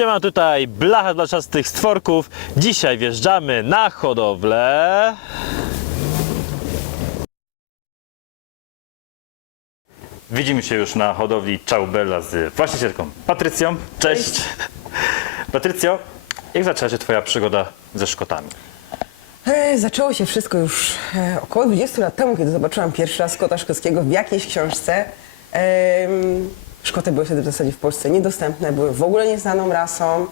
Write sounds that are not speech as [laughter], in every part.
Siema tutaj blacha dla czastych stworków. Dzisiaj wjeżdżamy na hodowlę. Widzimy się już na hodowli Ciaubella z właścicielką Patrycją. Cześć. Patrycjo, jak zaczęła się Twoja przygoda ze Szkotami? E, Zaczęło się wszystko już e, około 20 lat temu, kiedy zobaczyłam pierwszy raz kota szkockiego w jakiejś książce. Em, Szkoty były wtedy w zasadzie w Polsce niedostępne, były w ogóle nieznaną rasą,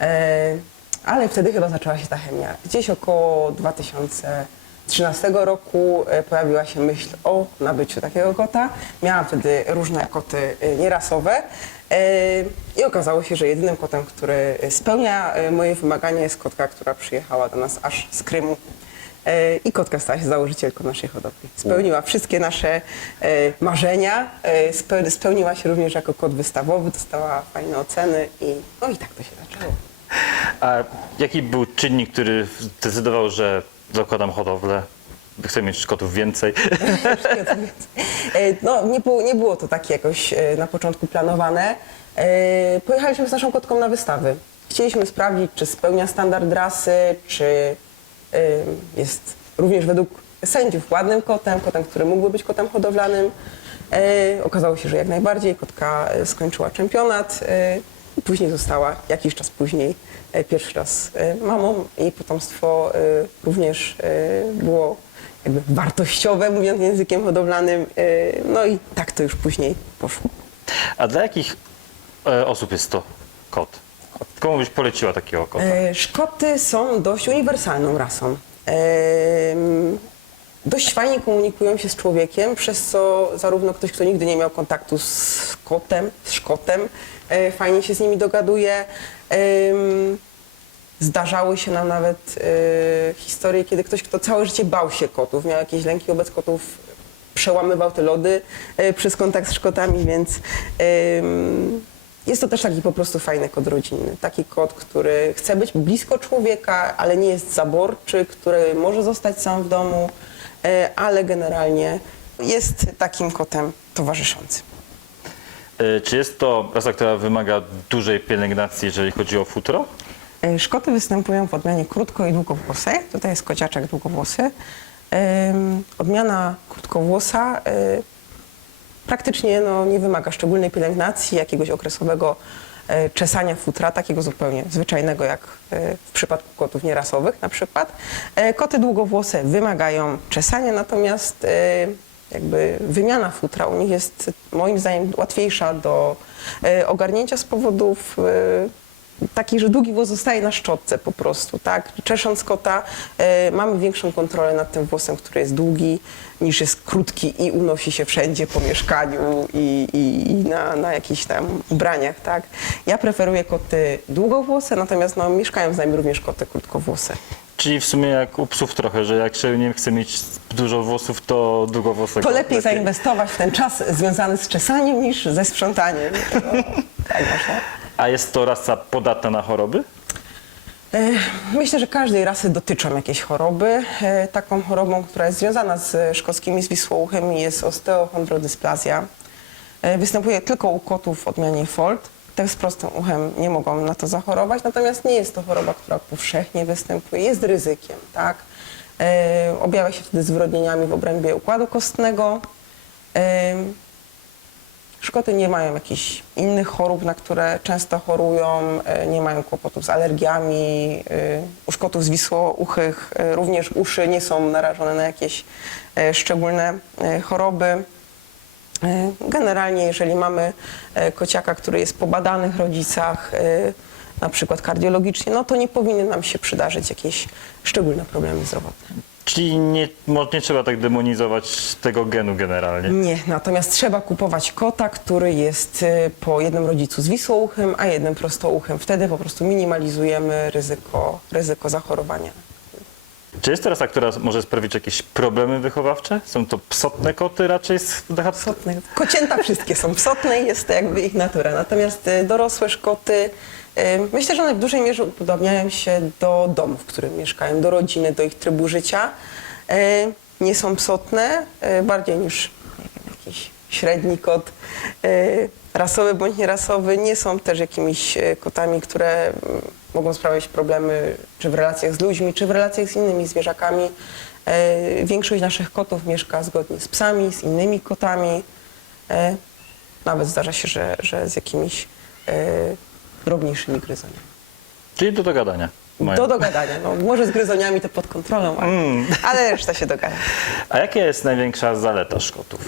e, ale wtedy chyba zaczęła się ta chemia. Gdzieś około 2013 roku e, pojawiła się myśl o nabyciu takiego kota. Miałam wtedy różne koty e, nierasowe. E, I okazało się, że jedynym kotem, który spełnia e, moje wymagania jest kotka, która przyjechała do nas aż z Krymu. E, I kotka stała się założycielką naszej hodowli. Spełniła wszystkie nasze e, marzenia, e, spe- spełniła się również jako kot wystawowy, dostała fajne oceny i no i tak to się zaczęło. A jaki był czynnik, który zdecydował, że zakładam hodowlę? Chcę mieć Szkotów więcej. [laughs] No, nie było, nie było to tak jakoś na początku planowane. Pojechaliśmy z naszą kotką na wystawy. Chcieliśmy sprawdzić, czy spełnia standard rasy, czy jest również według sędziów ładnym kotem, kotem, który mógłby być kotem hodowlanym. E, Okazało się, że jak najbardziej. Kotka e, skończyła czempionat później została jakiś czas później pierwszy raz mamą. Jej potomstwo również było jakby wartościowe, mówiąc językiem hodowlanym. No i tak to już później poszło. A dla jakich e, osób jest to kot? Komu byś poleciła takiego kota? E, Szkoty są dość uniwersalną rasą. Em, Dość fajnie komunikują się z człowiekiem, przez co zarówno ktoś, kto nigdy nie miał kontaktu z kotem, z szkotem, e, fajnie się z nimi dogaduje. Zdarzały się nam nawet e, historie, kiedy ktoś, kto całe życie bał się kotów, miał jakieś lęki wobec kotów, przełamywał te lody e, przez kontakt z szkotami, więc jest to też taki po prostu fajny kot rodzinny. Taki kot, który chce być blisko człowieka, ale nie jest zaborczy, który może zostać sam w domu, e, ale generalnie jest takim kotem towarzyszącym. E, Czy jest to rasa, która wymaga dużej pielęgnacji, jeżeli chodzi o futro? E, Szkoty występują w odmianie krótko i długowłosej. Tutaj jest kociaczek długowłosy. Odmiana krótkowłosa praktycznie no, nie wymaga szczególnej pielęgnacji, jakiegoś okresowego e, czesania futra, takiego zupełnie zwyczajnego jak e, w przypadku kotów nierasowych na przykład. E, Koty długowłose wymagają czesania, natomiast jakby wymiana futra u nich jest moim zdaniem łatwiejsza do ogarnięcia z powodów taki, że długi włos zostaje na szczotce po prostu, tak? Czesząc kota e, mamy większą kontrolę nad tym włosem, który jest długi, niż jest krótki i unosi się wszędzie po mieszkaniu i, i, i na, na jakichś tam ubraniach, tak? Ja preferuję koty długowłose, natomiast no, mieszkają z nami również koty krótkowłose. Czyli w sumie jak u psów trochę, że jak się nie chce mieć dużo włosów, to długowłosego. To lepiej zainwestować w ten czas związany z czesaniem niż ze sprzątaniem. No, [laughs] tak, można. A jest to rasa podatna na choroby? E, Myślę, że każdej rasy dotyczą jakieś choroby. E, Taką chorobą, która jest związana z szkockimi zwisłołuchymi jest osteochondrodysplazja. E, Występuje tylko u kotów w odmianie Fold. Te z prostym uchem nie mogą na to zachorować, natomiast nie jest to choroba, która powszechnie występuje, jest ryzykiem, tak? E, Objawia się wtedy zwrodnieniami w obrębie układu kostnego. Szkoty nie mają jakichś innych chorób, na które często chorują, e, nie mają kłopotów z alergiami. e, U szkotów zwisłouchych e, również uszy nie są narażone na jakieś szczególne choroby. Generalnie, jeżeli mamy kociaka, który jest po badanych rodzicach, na przykład kardiologicznie, no to nie powinny nam się przydarzyć jakieś szczególne problemy zdrowotne. Czyli nie, nie trzeba tak demonizować tego genu generalnie. Nie, natomiast trzeba kupować kota, który jest y, po jednym rodzicu zwisłołuchym, a jednym prostouchym. Wtedy po prostu minimalizujemy ryzyko, ryzyko zachorowania. Czy jest to rasa, która może sprawić jakieś problemy wychowawcze? Są to psotne koty raczej z? Psotne. Kocięta wszystkie są psotne i jest to jakby ich natura. Natomiast y, dorosłe szkoty, y, myślę, że one w dużej mierze upodobniają się do domu, w którym mieszkają, do rodziny, do ich trybu życia. Y, Nie są psotne, bardziej niż jakiś średni kot. Rasowy bądź nierasowy, nie są też jakimiś kotami, które mm, mogą sprawiać problemy czy w relacjach z ludźmi, czy w relacjach z innymi zwierzakami. E, Większość naszych kotów mieszka zgodnie z psami, z innymi kotami. E, Nawet zdarza się, że, że z jakimiś e, drobniejszymi gryzoniami. Czyli do dogadania. mają. Do dogadania. No, może z gryzoniami to pod kontrolą, ale, ale reszta się dogada. A jaka jest największa zaleta szkotów?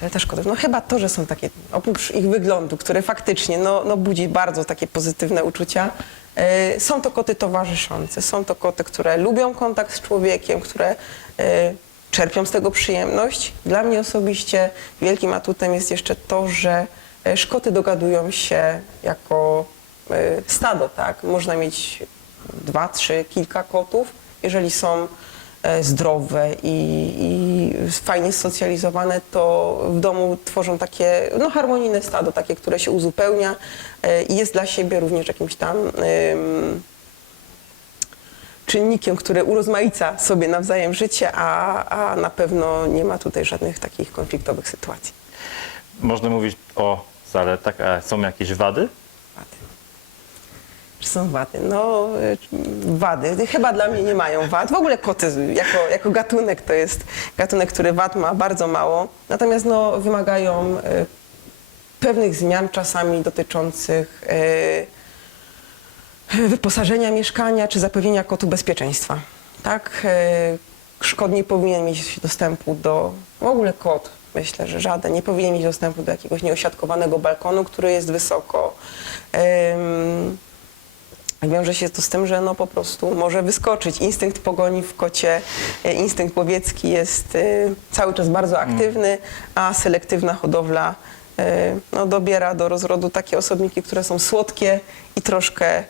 Ale też szkoda. No chyba to, że są takie, oprócz ich wyglądu, który faktycznie no, no budzi bardzo takie pozytywne uczucia, są to koty towarzyszące, są to koty, które lubią kontakt z człowiekiem, które e, czerpią z tego przyjemność. Dla mnie osobiście wielkim atutem jest jeszcze to, że e, szkoty dogadują się jako stado, tak? Można mieć dwa, trzy, kilka kotów, jeżeli są zdrowe i, i fajnie socjalizowane, to w domu tworzą takie no, harmonijne stado, takie, które się uzupełnia e, i jest dla siebie również jakimś tam em, czynnikiem, który urozmaica sobie nawzajem życie, a, a na pewno nie ma tutaj żadnych takich konfliktowych sytuacji. Można mówić o zaletach, a są jakieś wady? Wady. Czy są wady? No, y, wady. Chyba dla mnie nie mają wad. W ogóle koty jako, jako gatunek to jest gatunek, który wad ma bardzo mało. Natomiast no, wymagają y, pewnych zmian czasami dotyczących y, wyposażenia mieszkania czy zapewnienia kotu bezpieczeństwa. Tak? Szkod nie powinien mieć dostępu do, w ogóle kot, myślę, że żaden, nie powinien mieć dostępu do jakiegoś nieosiadkowanego balkonu, który jest wysoko. Wiąże się to z tym, że no po prostu może wyskoczyć. Instynkt pogoni w kocie, e, instynkt łowiecki jest e, cały czas bardzo aktywny, a selektywna hodowla e, no, dobiera do rozrodu takie osobniki, które są słodkie i troszkę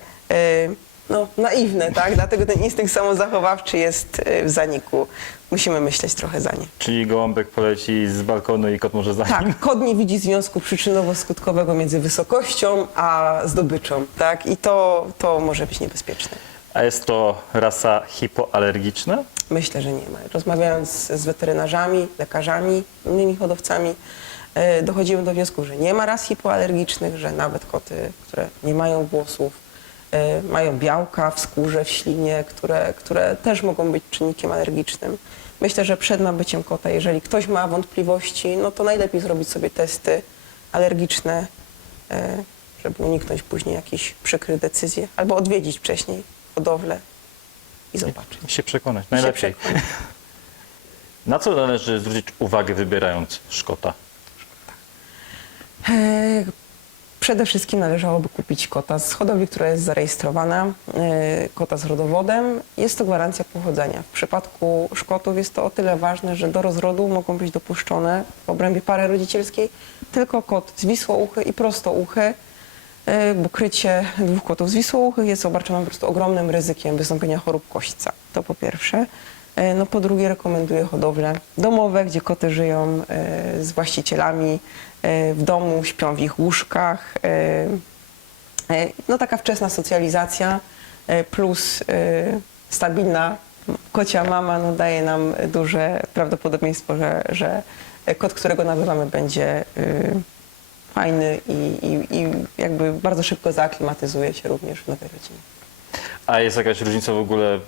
no, naiwne, tak? Dlatego ten instynkt samozachowawczy jest e, w zaniku. Musimy myśleć trochę za nie. Czyli gołąbek poleci z balkonu i kot może za nim? Tak, kod nie widzi związku przyczynowo-skutkowego między wysokością a zdobyczą, tak? I to, to może być niebezpieczne. A jest to rasa hipoalergiczna? Myślę, że nie ma. Rozmawiając z weterynarzami, lekarzami, innymi hodowcami, e, dochodzimy do wniosku, że nie ma ras hipoalergicznych, że nawet koty, które nie mają włosów, mają białka w skórze, w ślinie, które, które też mogą być czynnikiem alergicznym. Myślę, że przed nabyciem kota, jeżeli ktoś ma wątpliwości, no to najlepiej zrobić sobie testy alergiczne, e, żeby uniknąć później jakichś przykrych decyzji, albo odwiedzić wcześniej hodowlę i zobaczyć. I się przekonać, się najlepiej. przekonać. [laughs] Na co należy zwrócić uwagę wybierając szkota? Przede wszystkim należałoby kupić kota z hodowli, która jest zarejestrowana, e, kota z rodowodem. Jest to gwarancja pochodzenia. W przypadku szkotów jest to o tyle ważne, że do rozrodu mogą być dopuszczone w obrębie pary rodzicielskiej tylko kot zwisłouchy i prostouchy, e, bo krycie dwóch kotów zwisłouchych jest obarczone po prostu ogromnym ryzykiem wystąpienia chorób kośćca. To po pierwsze. E, No po drugie rekomenduję hodowle domowe, gdzie koty żyją e, z właścicielami e, w domu, śpią w ich łóżkach. No taka wczesna socjalizacja plus stabilna kocia mama no, daje nam duże prawdopodobieństwo, że, że kot, którego nabywamy będzie fajny i, i, i jakby bardzo szybko zaaklimatyzuje się również w nowej rodzinie. A jest jakaś różnica w ogóle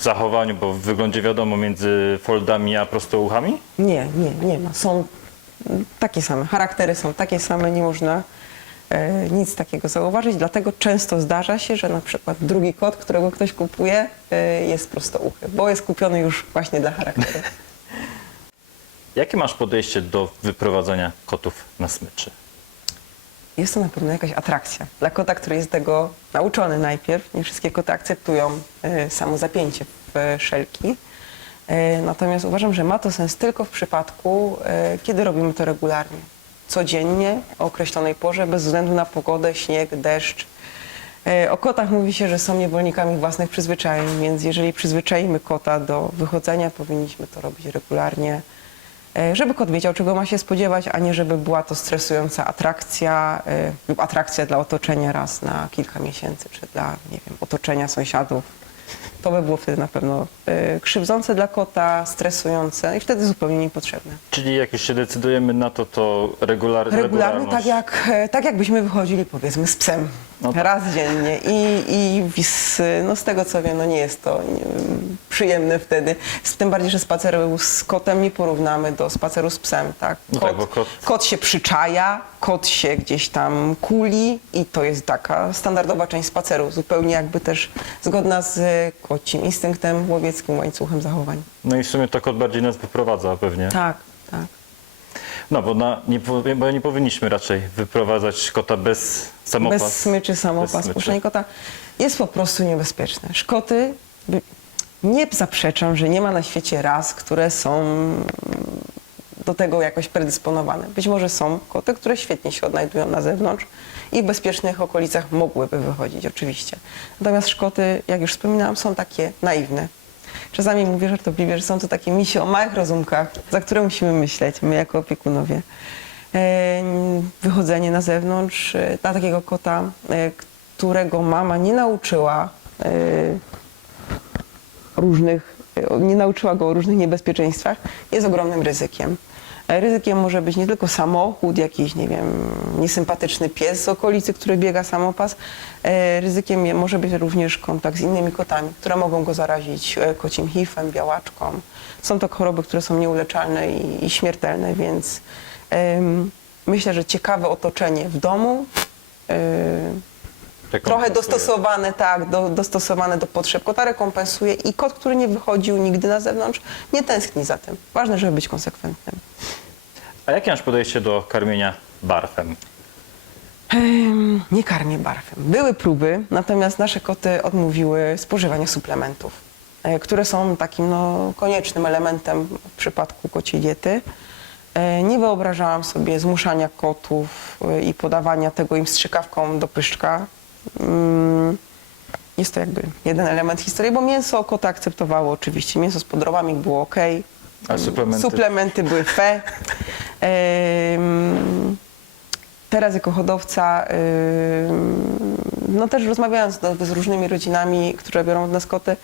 zachowaniu, bo w wyglądzie wiadomo między foldami a prostouchami? Nie, nie, nie ma. Są takie same. Charaktery są takie same, nie można e, nic takiego zauważyć. Dlatego często zdarza się, że na przykład drugi kot, którego ktoś kupuje, e, jest prostouchy, bo jest kupiony już właśnie dla charakteru. [laughs] Jakie masz podejście do wyprowadzania kotów na smyczy? Jest to na pewno jakaś atrakcja. Dla kota, który jest tego nauczony najpierw, nie wszystkie koty akceptują e, samo zapięcie w szelki. E, Natomiast uważam, że ma to sens tylko w przypadku, e, kiedy robimy to regularnie. Codziennie, o określonej porze, bez względu na pogodę, śnieg, deszcz. E, O kotach mówi się, że są niewolnikami własnych przyzwyczajeń, więc jeżeli przyzwyczaimy kota do wychodzenia, powinniśmy to robić regularnie, żeby kot wiedział, czego ma się spodziewać, a nie żeby była to stresująca atrakcja e, lub atrakcja dla otoczenia raz na kilka miesięcy, czy dla, nie wiem, otoczenia sąsiadów. to by było wtedy na pewno e, krzywdzące dla kota, stresujące i wtedy zupełnie niepotrzebne. Czyli jak już się decydujemy na to, to regular, Regularnie, regularność. tak jak, e, tak jakbyśmy wychodzili powiedzmy z psem. No tak. Raz dziennie i, i z, no z tego co wiem, no nie jest to nie, przyjemne wtedy. Z tym bardziej, że spaceru z kotem nie porównamy do spaceru z psem, tak? No tak, bo kot- kot się przyczaja, kot się gdzieś tam kuli i to jest taka standardowa część spaceru, zupełnie jakby też zgodna z kocim instynktem łowieckim, łańcuchem zachowań. No i w sumie to kot bardziej nas wyprowadza pewnie. Tak, tak. No bo, na, nie, bo nie powinniśmy raczej wyprowadzać kota bez samopas. Bez smyczy samopas, Bez smyczy. puszczenie kota jest po prostu niebezpieczne. Szkoty, by- nie zaprzeczam, że nie ma na świecie ras, które są do tego jakoś predysponowane. Być może są koty, które świetnie się odnajdują na zewnątrz i w bezpiecznych okolicach mogłyby wychodzić, oczywiście. Natomiast szkoty, jak już wspominałam, są takie naiwne. Czasami mówię żartobliwie, że są to takie misie o małych rozumkach, za które musimy myśleć, my jako opiekunowie. E, Wychodzenie na zewnątrz e, dla takiego kota, e, którego mama nie nauczyła e, różnych, nie nauczyła go o różnych niebezpieczeństwach, jest ogromnym ryzykiem. Ryzykiem może być nie tylko samochód, jakiś, nie wiem, niesympatyczny pies z okolicy, który biega samopas. E, Ryzykiem może być również kontakt z innymi kotami, które mogą go zarazić e, kocim HIV-em, białaczką. Są to choroby, które są nieuleczalne i, i śmiertelne, więc em, myślę, że ciekawe otoczenie w domu, e, Trochę dostosowane, tak, do, dostosowane do potrzeb kota rekompensuje i kot, który nie wychodził nigdy na zewnątrz, nie tęskni za tym. Ważne, żeby być konsekwentnym. A jakie masz podejście do karmienia barwem? Em, nie karmię barwem. Były próby, natomiast nasze koty odmówiły spożywania suplementów, e, które są takim no, koniecznym elementem w przypadku kociej diety. E, Nie wyobrażałam sobie zmuszania kotów e, i podawania tego im strzykawką do pyszczka. Mm, Jest to jakby jeden element historii, bo mięso kota akceptowało oczywiście. Mięso z podrobami było ok. A suplementy? Suplementy były fe. [laughs] Teraz jako hodowca, no też rozmawiając z różnymi rodzinami, które biorą od nas koty,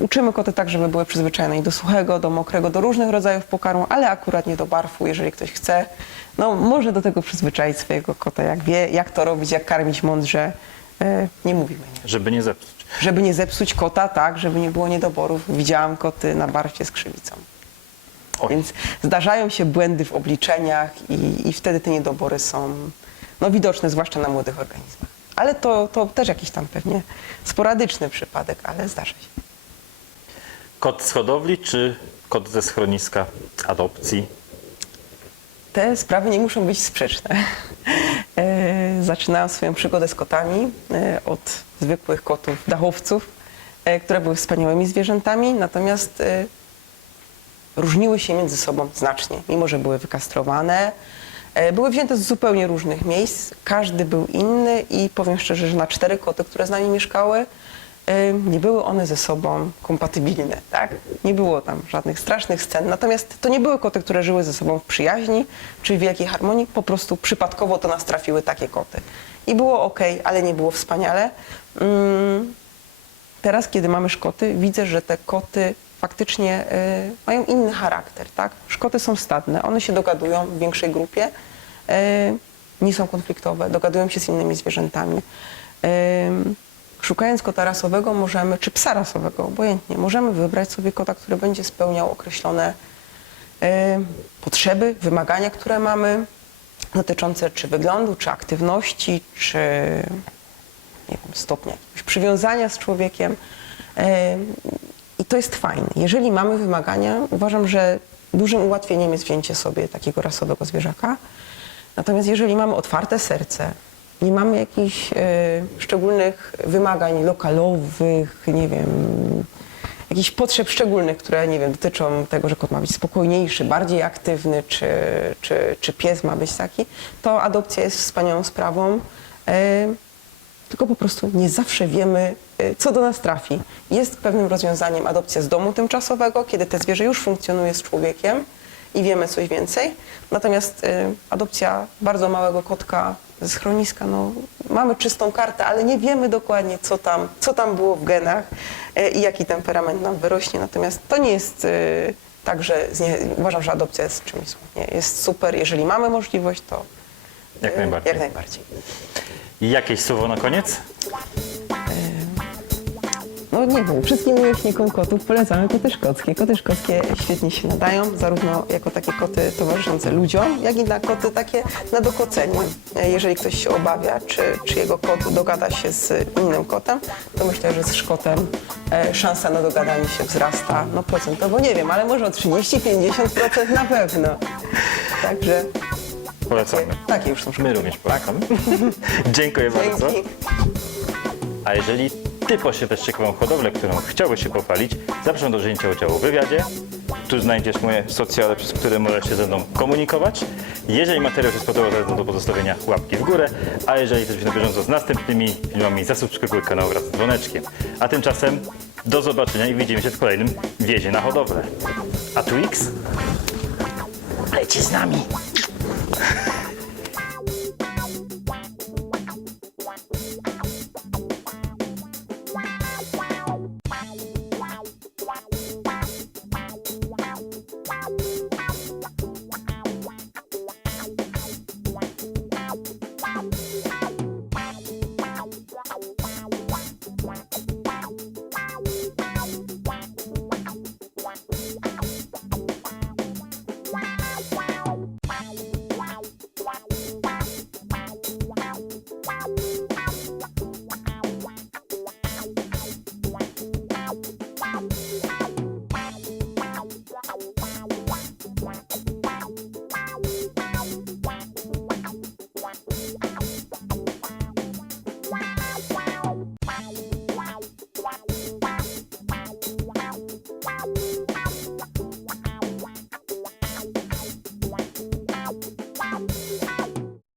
uczymy koty tak, żeby były przyzwyczajone i do suchego, do mokrego, do różnych rodzajów pokarmu, ale akurat nie do barfu, jeżeli ktoś chce. No może do tego przyzwyczaić swojego kota, jak wie, jak to robić, jak karmić mądrze. Yy, nie mówimy nie. Żeby nie zepsuć. Żeby nie zepsuć kota, tak, żeby nie było niedoborów. Widziałam koty na barwie z krzywicą. Oj. Więc zdarzają się błędy w obliczeniach i, i wtedy te niedobory są no, widoczne, zwłaszcza na młodych organizmach. Ale to, to też jakiś tam pewnie sporadyczny przypadek, ale zdarza się. Kot z hodowli czy kot ze schroniska adopcji? Te sprawy nie muszą być sprzeczne. [laughs] E, Zaczynałam swoją przygodę z kotami e, od zwykłych kotów dachowców, e, które były wspaniałymi zwierzętami, natomiast e, różniły się między sobą znacznie, mimo że były wykastrowane. E, Były wzięte z zupełnie różnych miejsc, każdy był inny i powiem szczerze, że na cztery koty, które z nami mieszkały, e, nie były one ze sobą kompatybilne, tak? Nie było tam żadnych strasznych scen, natomiast to nie były koty, które żyły ze sobą w przyjaźni czy w wielkiej harmonii, po prostu przypadkowo do nas trafiły takie koty. I było ok, ale nie było wspaniale. Mm, Teraz, kiedy mamy szkoty, widzę, że te koty faktycznie y, mają inny charakter, tak? Szkoty są stadne, one się dogadują w większej grupie, y, nie są konfliktowe, dogadują się z innymi zwierzętami. Y, szukając kota rasowego możemy, czy psa rasowego, obojętnie, możemy wybrać sobie kota, który będzie spełniał określone y, potrzeby, wymagania, które mamy, dotyczące czy wyglądu, czy aktywności, czy nie wiem, stopnia jakiegoś przywiązania z człowiekiem. Em, I to jest fajne. Jeżeli mamy wymagania, uważam, że dużym ułatwieniem jest wzięcie sobie takiego rasowego zwierzaka. Natomiast jeżeli mamy otwarte serce, nie mamy jakichś e, szczególnych wymagań lokalowych, nie wiem, jakichś potrzeb szczególnych, które, nie wiem, dotyczą tego, że kot ma być spokojniejszy, bardziej aktywny, czy, czy, czy pies ma być taki, to adopcja jest wspaniałą sprawą. E, tylko po prostu nie zawsze wiemy, co do nas trafi. Jest pewnym rozwiązaniem adopcja z domu tymczasowego, kiedy te zwierzę już funkcjonuje z człowiekiem i wiemy coś więcej. Natomiast y, adopcja bardzo małego kotka ze schroniska, no, mamy czystą kartę, ale nie wiemy dokładnie, co tam, co tam było w genach e, i jaki temperament nam wyrośnie. Natomiast to nie jest e, tak, że z nie, uważam, że adopcja jest czymś złym. Nie, jest super, jeżeli mamy możliwość, to Jak e, najbardziej. Jak najbardziej. I jakieś słowo na koniec? No nie wiem, wszystkim miłośnikom kotów polecamy koty szkockie. Koty szkockie świetnie się nadają, zarówno jako takie koty towarzyszące ludziom, jak i na koty takie na dokocenie. Jeżeli ktoś się obawia, czy, czy jego kot dogada się z innym kotem, to myślę, że z szkotem e, szansa na dogadanie się wzrasta. No procentowo nie wiem, ale może o 30-50% na pewno. Także Polecamy. takie, takie już są szkoty. My również polecamy. [laughs] Dziękuję bardzo. Dzięki. A jeżeli Ty posiadasz ciekawą hodowlę, którą chciałbyś się pochwalić, zapraszam do wzięcia udziału w wywiadzie. Tu znajdziesz moje socjale, przez które możesz się ze mną komunikować. Jeżeli materiał się spodobał, zachęcam do pozostawienia łapki w górę, a jeżeli chcesz być na bieżąco z następnymi filmami, zasubskrybuj kanał wraz z dzwoneczkiem. A tymczasem do zobaczenia i widzimy się w kolejnym Wiezie na hodowlę. A Twix leci z nami.